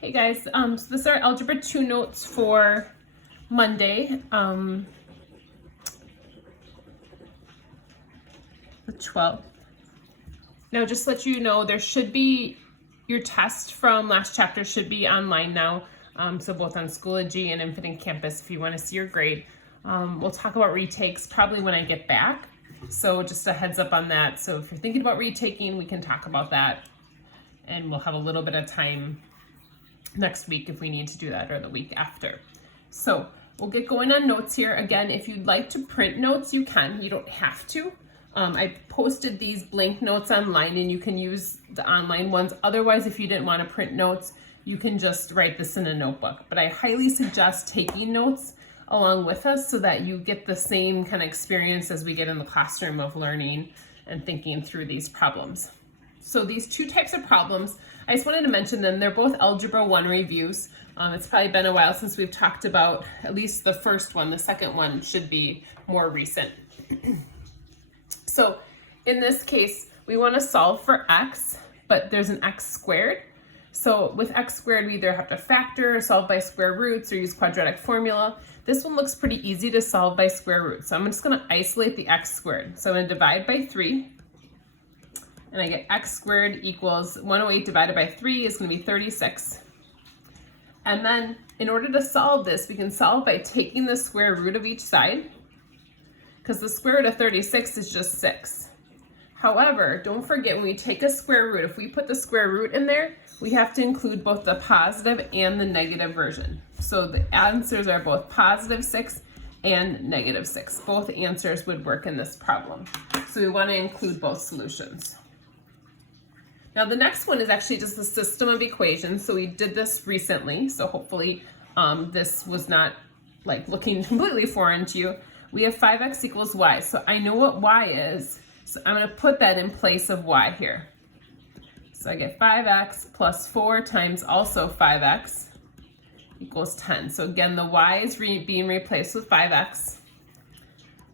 Hey guys, so this is our Algebra 2 notes for Monday, the 12th. Now just to let you know, there should be, your test from last chapter should be online now, so both on Schoology and Infinite Campus if you want to see your grade. We'll talk about retakes probably when I get back, so just a heads up on that. So if you're thinking about retaking, we can talk about that, and we'll have a little bit of time next week if we need to do that, or the week after. So we'll get going on notes here. Again, if you'd like to print notes, you can. You don't have to. I posted these blank notes online and you can use the online ones. Otherwise, if you didn't want to print notes, you can just write this in a notebook. But I highly suggest taking notes along with us so that you get the same kind of experience as we get in the classroom of learning and thinking through these problems. So these two types of problems, I just wanted to mention them. They're both Algebra 1 reviews. It's probably been a while since we've talked about at least the first one. The second one should be more recent. So in this case, we want to solve for x, but there's an x squared. So with x squared, we either have to factor, solve by square roots, or use quadratic formula. This one looks pretty easy to solve by square roots. So I'm just going to isolate the x squared. So I'm going to divide by 3. And I get x squared equals 108 divided by 3 is going to be 36. And then in order to solve this, we can solve by taking the square root of each side, because the square root of 36 is just 6. However, don't forget, when we take a square root, if we put the square root in there, we have to include both the positive and the negative version. So the answers are both positive 6 and negative 6. Both answers would work in this problem. So we want to include both solutions. Now the next one is actually just a system of equations. So we did this recently, so hopefully this was not like looking completely foreign to you. We have 5x equals y, so I know what y is, so I'm going to put that in place of y here. So I get 5x plus 4 times also 5x equals 10. So again, the y is being replaced with 5x.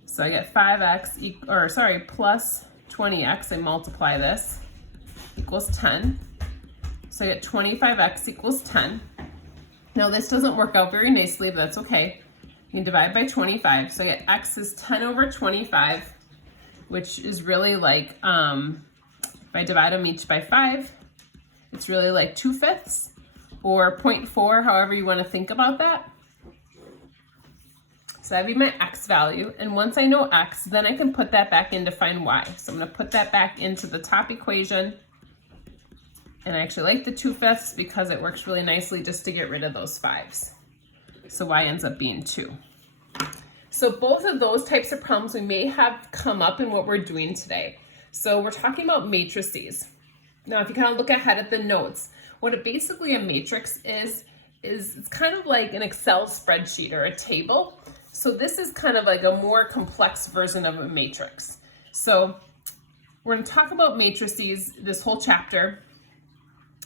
So I get 5x, plus 20x, I multiply this, equals 10. So I get 25x equals 10. Now this doesn't work out very nicely, but that's okay. You can divide by 25. So I get x is 10 over 25, which is really like, if I divide them each by 5, it's really like 2/5 or 0.4, however you want to think about that. So that'd be my x value. And once I know x, then I can put that back in to find y. So I'm going to put that back into the top equation. And I actually like the 2/5 because it works really nicely just to get rid of those 5s. So y ends up being 2. So both of those types of problems we may have come up in what we're doing today. So we're talking about matrices. Now if you kind of look ahead at the notes, what basically a matrix is it's kind of like an Excel spreadsheet or a table. So this is kind of like a more complex version of a matrix. So we're going to talk about matrices this whole chapter.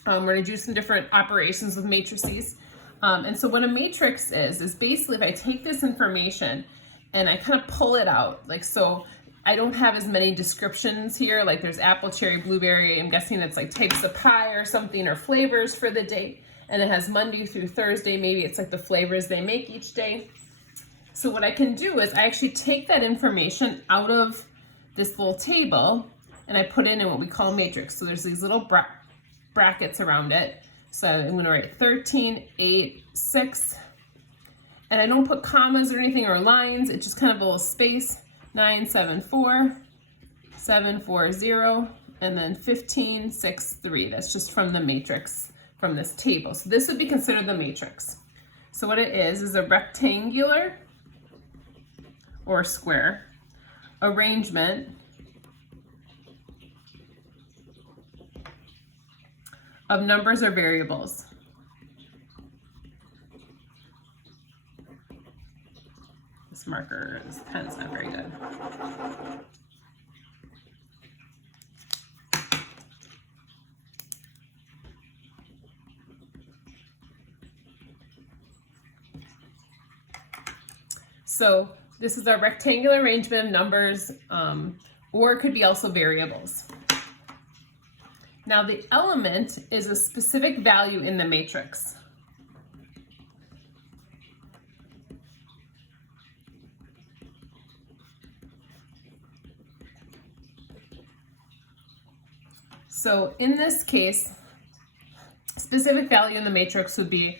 We're going to do some different operations with matrices. And so what a matrix is basically if I take this information and I kind of pull it out, like, so I don't have as many descriptions here, like there's apple, cherry, blueberry, I'm guessing it's like types of pie or something, or flavors for the day, and it has Monday through Thursday, maybe it's like the flavors they make each day. So what I can do is I actually take that information out of this little table and I put it in what we call a matrix. So there's these little brackets around it. So I'm going to write 13, 8, 6, and I don't put commas or anything or lines. It's just kind of a little space. 9, 7, 4, 7, 4, 0, and then 15, 6, 3. That's just from the matrix, from this table. So this would be considered the matrix. So what it is a rectangular or square arrangement of numbers or variables. This marker, this pen's not very good. So this is a rectangular arrangement of numbers, or it could be also variables. Now the element is a specific value in the matrix. So in this case, specific value in the matrix would be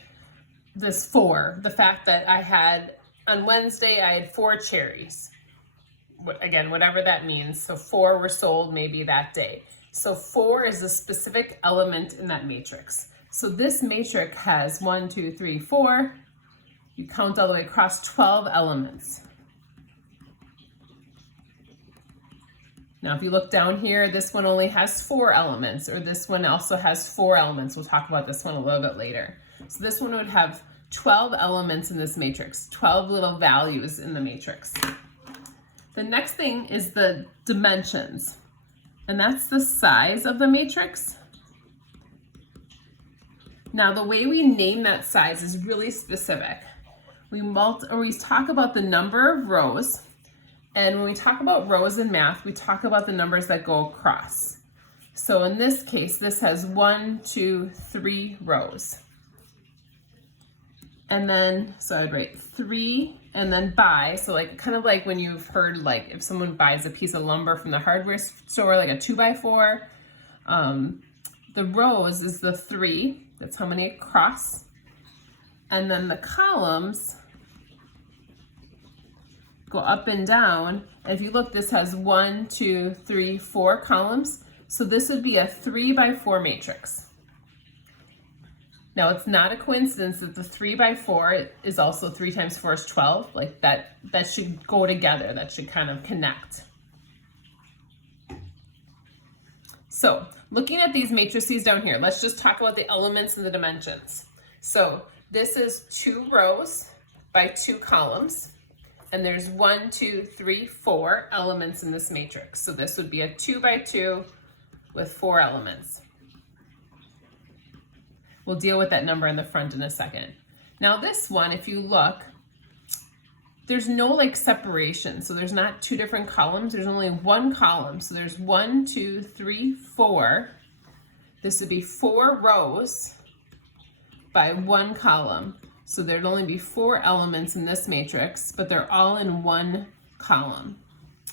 this 4, the fact that on Wednesday I had 4 cherries. Again, whatever that means. So 4 were sold maybe that day. So 4 is a specific element in that matrix. So this matrix has 1, 2, 3, 4. You count all the way across 12 elements. Now, if you look down here, this one only has 4 elements, or this one also has 4 elements. We'll talk about this one a little bit later. So this one would have 12 elements in this matrix, 12 little values in the matrix. The next thing is the dimensions, and that's the size of the matrix. Now, the way we name that size is really specific. We talk about the number of rows, and when we talk about rows in math, we talk about the numbers that go across. So in this case, this has 1, 2, 3 rows. And then, so I'd write 3 and then by, so like kind of like when you've heard like if someone buys a piece of lumber from the hardware store, like a 2x4, the rows is the 3, that's how many across. And then the columns go up and down. And if you look, this has 1, 2, 3, 4 columns. So this would be a 3x4 matrix. Now, it's not a coincidence that the 3x4 is also 3 times 4 is 12. Like that should go together. That should kind of connect. So looking at these matrices down here, let's just talk about the elements and the dimensions. So this is 2 rows by 2 columns. And there's 1, 2, 3, 4 elements in this matrix. So this would be a 2x2 with 4 elements. We'll deal with that number in the front in a second. Now this one, if you look, there's no like separation. So there's not 2 different columns. There's only 1 column. So there's 1, 2, 3, 4. This would be 4 rows by 1 column. So there'd only be 4 elements in this matrix, but they're all in 1 column.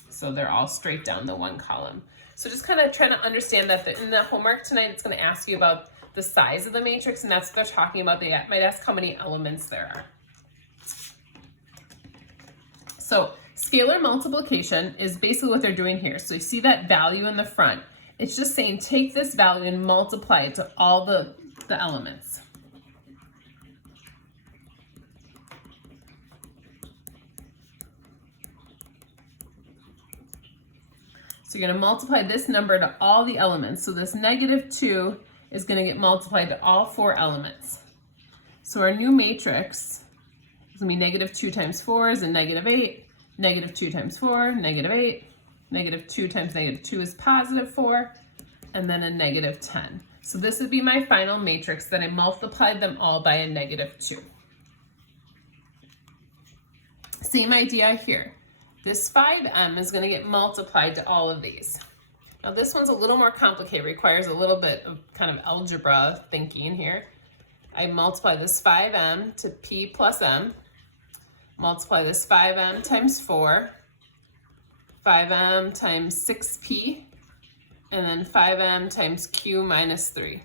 So they're all straight down the 1 column. So just kind of trying to understand that in the homework tonight, it's going to ask you about the size of the matrix, and that's what they're talking about. They might ask how many elements there are. So scalar multiplication is basically what they're doing here. So you see that value in the front. It's just saying take this value and multiply it to all the elements. So you're going to multiply this number to all the elements. So this -2 is going to get multiplied to all 4 elements. So our new matrix is going to be -2 times 4 is a -8, -2 times 4, -8, -2 times -2 is +4, and then a -10. So this would be my final matrix, then I multiplied them all by a -2. Same idea here. This 5m is going to get multiplied to all of these. Now this one's a little more complicated, requires a little bit of kind of algebra thinking here. I multiply this 5m to p plus m, multiply this 5m times 4, 5m times 6p, and then 5m times q minus 3.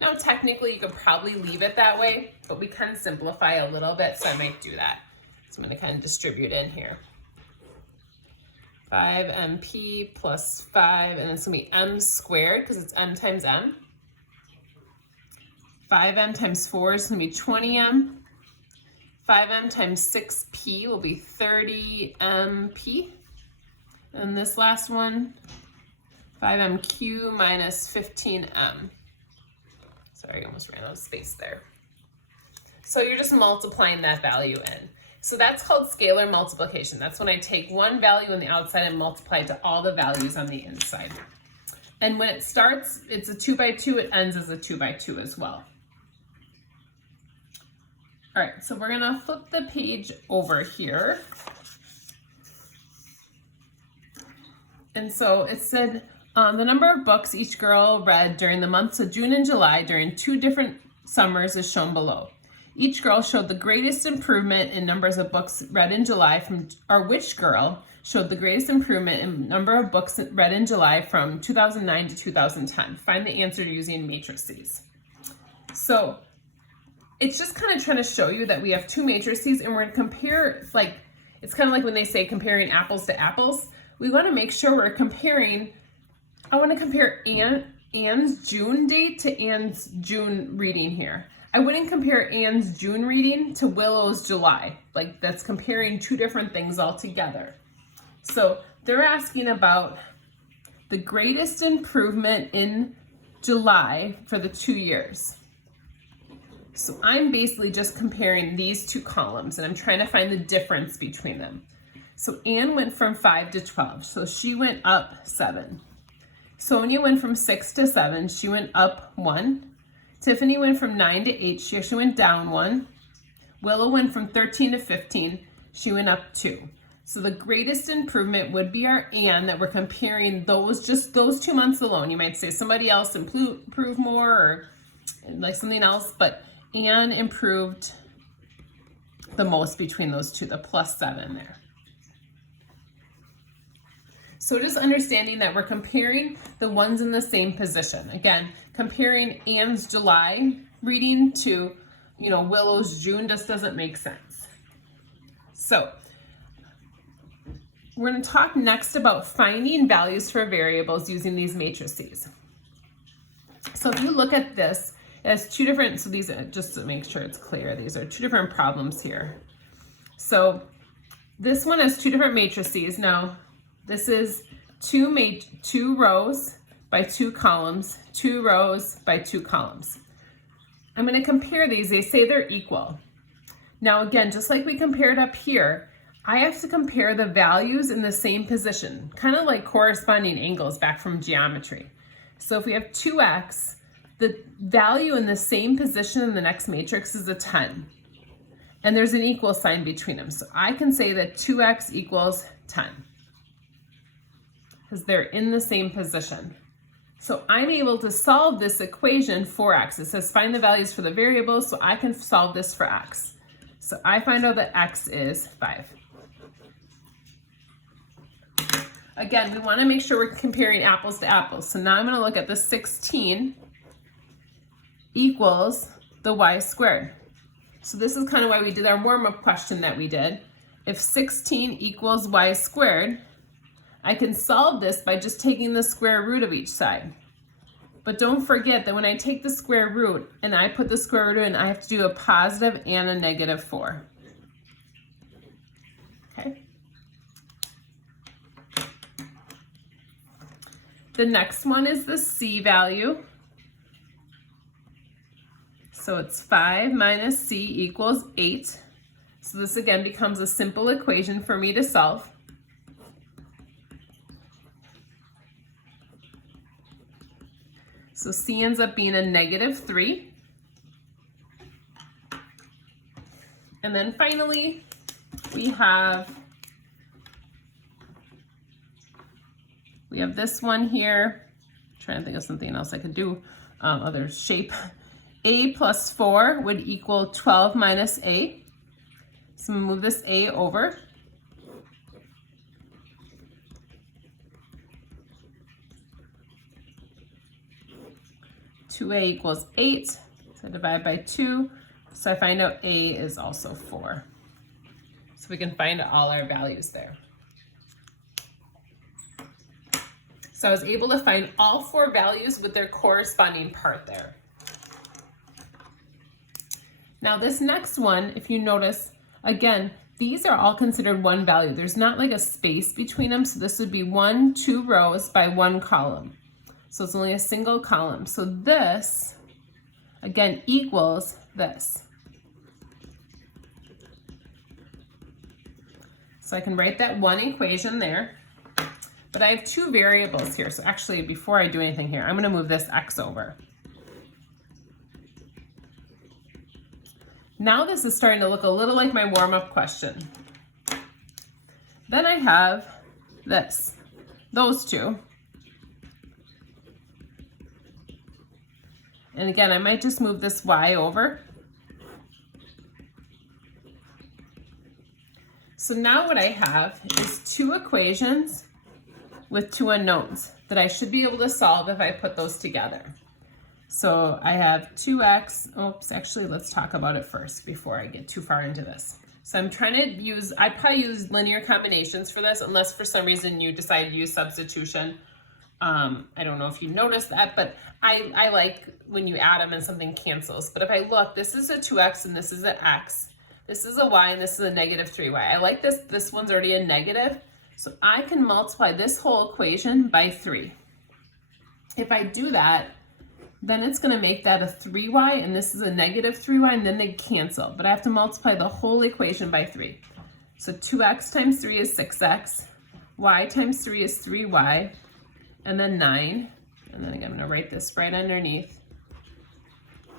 Now technically you could probably leave it that way, but we can simplify a little bit, so I might do that. So I'm going to kind of distribute in here. 5mp plus 5, and it's going to be m squared because it's m times m. 5m times 4 is going to be 20m. 5m times 6p will be 30mp. And this last one, 5mq minus 15m. Sorry, I almost ran out of space there. So you're just multiplying that value in. So that's called scalar multiplication. That's when I take one value on the outside and multiply it to all the values on the inside. And when it starts, it's a 2x2, it ends as a 2x2 as well. All right, so we're gonna flip the page over here. And so it said, The number of books each girl read during the months of June and July during 2 different summers is shown below. Each girl showed the greatest improvement in numbers of books read in July which girl showed the greatest improvement in number of books read in July from 2009 to 2010. Find the answer using matrices. So it's just kind of trying to show you that we have 2 matrices and we're going to compare, like, it's kind of like when they say comparing apples to apples. We want to make sure we're comparing. I want to compare Anne's June date to Anne's June reading here. I wouldn't compare Anne's June reading to Willow's July. Like, that's comparing 2 different things altogether. So they're asking about the greatest improvement in July for the 2 years. So I'm basically just comparing these 2 columns and I'm trying to find the difference between them. So Anne went from 5 to 12, so she went up 7. Sonia went from 6 to 7, she went up 1. Tiffany went from 9 to 8, she actually went down 1. Willow went from 13 to 15, she went up 2. So the greatest improvement would be our Anne that we're comparing just those 2 months alone. You might say somebody else improved more or like something else, but Anne improved the most between those 2, the +7 there. So just understanding that we're comparing the ones in the same position. Again, comparing Anne's July reading to, Willow's June just doesn't make sense. So we're going to talk next about finding values for variables using these matrices. So if you look at this, it has 2 different, so these are, just to make sure it's clear, these are 2 different problems here. So this one has 2 different matrices. Now, this is 2 rows by 2 columns, 2 rows by 2 columns. I'm going to compare these. They say they're equal. Now again, just like we compared up here, I have to compare the values in the same position, kind of like corresponding angles back from geometry. So if we have 2x, the value in the same position in the next matrix is a 10. And there's an equal sign between them. So I can say that 2x equals 10. Because they're in the same position. So I'm able to solve this equation for x. It says find the values for the variables, so I can solve this for x. So I find out that x is 5. Again, we want to make sure we're comparing apples to apples. So now I'm going to look at the 16 equals the y squared. So this is kind of why we did our warm-up question that we did. If 16 equals y squared, I can solve this by just taking the square root of each side. But don't forget that when I take the square root and I put the square root in, I have to do a positive and a -4. Okay. The next one is the c value. So it's 5 minus c equals 8. So this again becomes a simple equation for me to solve. So c ends up being a -3. And then finally, we have this one here. I'm trying to think of something else I could do, other shape. A plus 4 would equal 12 minus a. So I'm going to move this a over. (2a equals 8). So I divide by 2. So I find out a is also 4. So we can find all our values there. So I was able to find all 4 values with their corresponding part there. Now this next one, if you notice, again, these are all considered one value. There's not like a space between them. So this would be 2 rows by 1 column. So it's only a single column. So this, again, equals this. So I can write that one equation there. But I have 2 variables here. So actually, before I do anything here, I'm going to move this x over. Now this is starting to look a little like my warm-up question. Then I have those 2. And again, I might just move this y over. So now what I have is two equations with two unknowns that I should be able to solve if I put those together. So I have 2x, oops, actually let's talk about it first before I get too far into this. So I'm trying to use, I'd probably use linear combinations for this unless for some reason you decide to use substitution. I don't know if you noticed that, but I like when you add them and something cancels. But if I look, this is a 2x and this is an x. This is a y and this is a negative 3y. I like this. This one's already a negative. So I can multiply this whole equation by 3. If I do that, then it's going to make that a 3y, and this is a negative 3y, and then they cancel. But I have to multiply the whole equation by 3. So 2x times 3 is 6x, y times 3 is 3y, and then 9. And then again, I'm going to write this right underneath.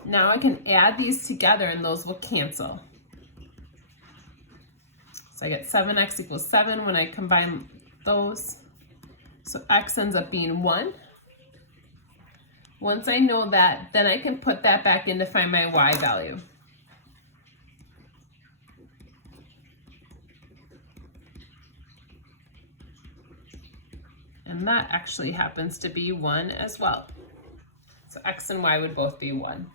Now I can add these together, and those will cancel. So I get 7x equals 7 when I combine those. So x ends up being 1. Once I know that, then I can put that back in to find my y value. And that actually happens to be 1 as well. So x and y would both be 1.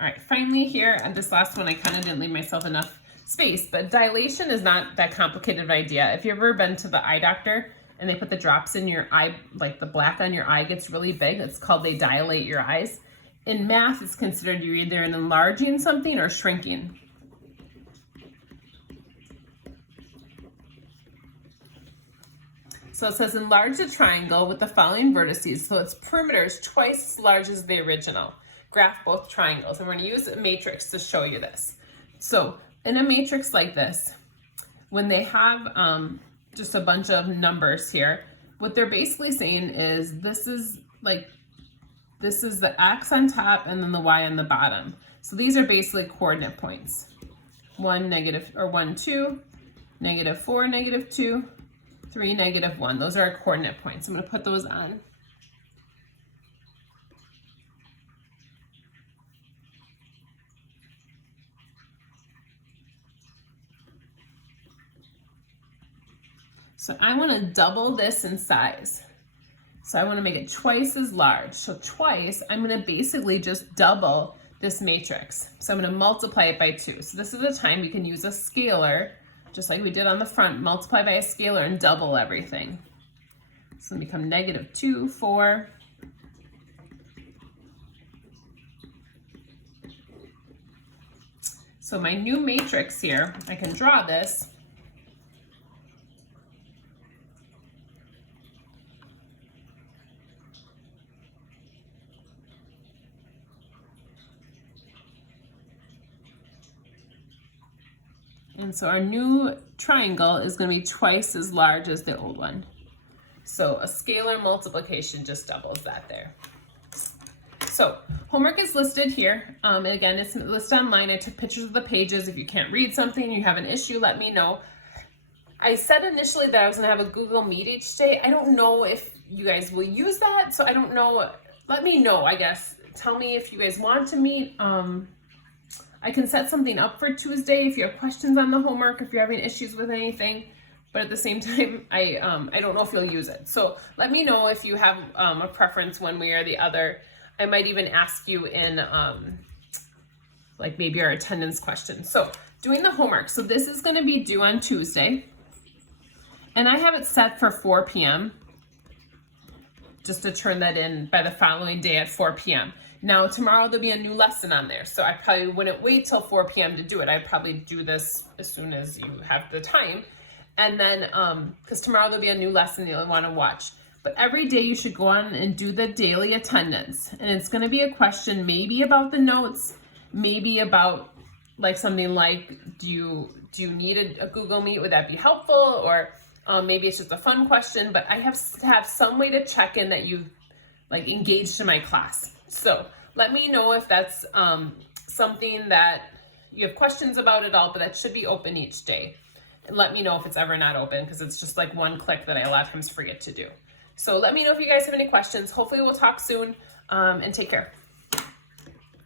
All right, finally here, and this last one, I kind of didn't leave myself enough space, but dilation is not that complicated of an idea. If you've ever been to the eye doctor, and they put the drops in your eye, like the black on your eye gets really big. It's called they dilate your eyes. In math, it's considered you're either enlarging something or shrinking. So it says enlarge the triangle with the following vertices so its perimeter is twice as large as the original. Graph both triangles. And we're going to use a matrix to show you this. So in a matrix like this, when they have just a bunch of numbers here, what they're basically saying is this is the x on top and then the y on the bottom. So these are basically coordinate points. 1, negative, or 1, 2, negative 4, negative 2, 3, negative 1. Those are our coordinate points. I'm going to put those on. So I want to double this in size. So I want to make it twice as large. So twice, I'm going to basically just double this matrix. So I'm going to multiply it by 2. So this is the time we can use a scalar, just like we did on the front, multiply by a scalar and double everything. So it's going to become negative 2, 4. So my new matrix here, I can draw this. And so our new triangle is going to be twice as large as the old one. So a scalar multiplication just doubles that there. So homework is listed here. And again, it's listed online. I took pictures of the pages. If you can't read something, you have an issue, let me know. I said initially that I was going to have a Google Meet each day. I don't know if you guys will use that. So I don't know. Let me know, I guess. Tell me if you guys want to meet. I can set something up for Tuesday if you have questions on the homework, if you're having issues with anything, but at the same time, I don't know if you'll use it. So let me know if you have a preference one way or the other. I might even ask you in like maybe our attendance question. So doing the homework. So this is going to be due on Tuesday, and I have it set for 4 p.m. just to turn that in by the following day at 4 p.m. Now, tomorrow there'll be a new lesson on there, so I probably wouldn't wait till 4 p.m. to do it. I'd probably do this as soon as you have the time. And then, because tomorrow there'll be a new lesson you'll want to watch. But every day you should go on and do the daily attendance. And it's going to be a question maybe about the notes, maybe about like something like, do you need a Google Meet? Would that be helpful? Or maybe it's just a fun question, but I have to have some way to check in that you've like engaged in my class. So let me know if that's something that you have questions about at all, but that should be open each day. And let me know if it's ever not open, because it's just like one click that I a lot of times forget to do. So let me know if you guys have any questions. Hopefully we'll talk soon, and take care.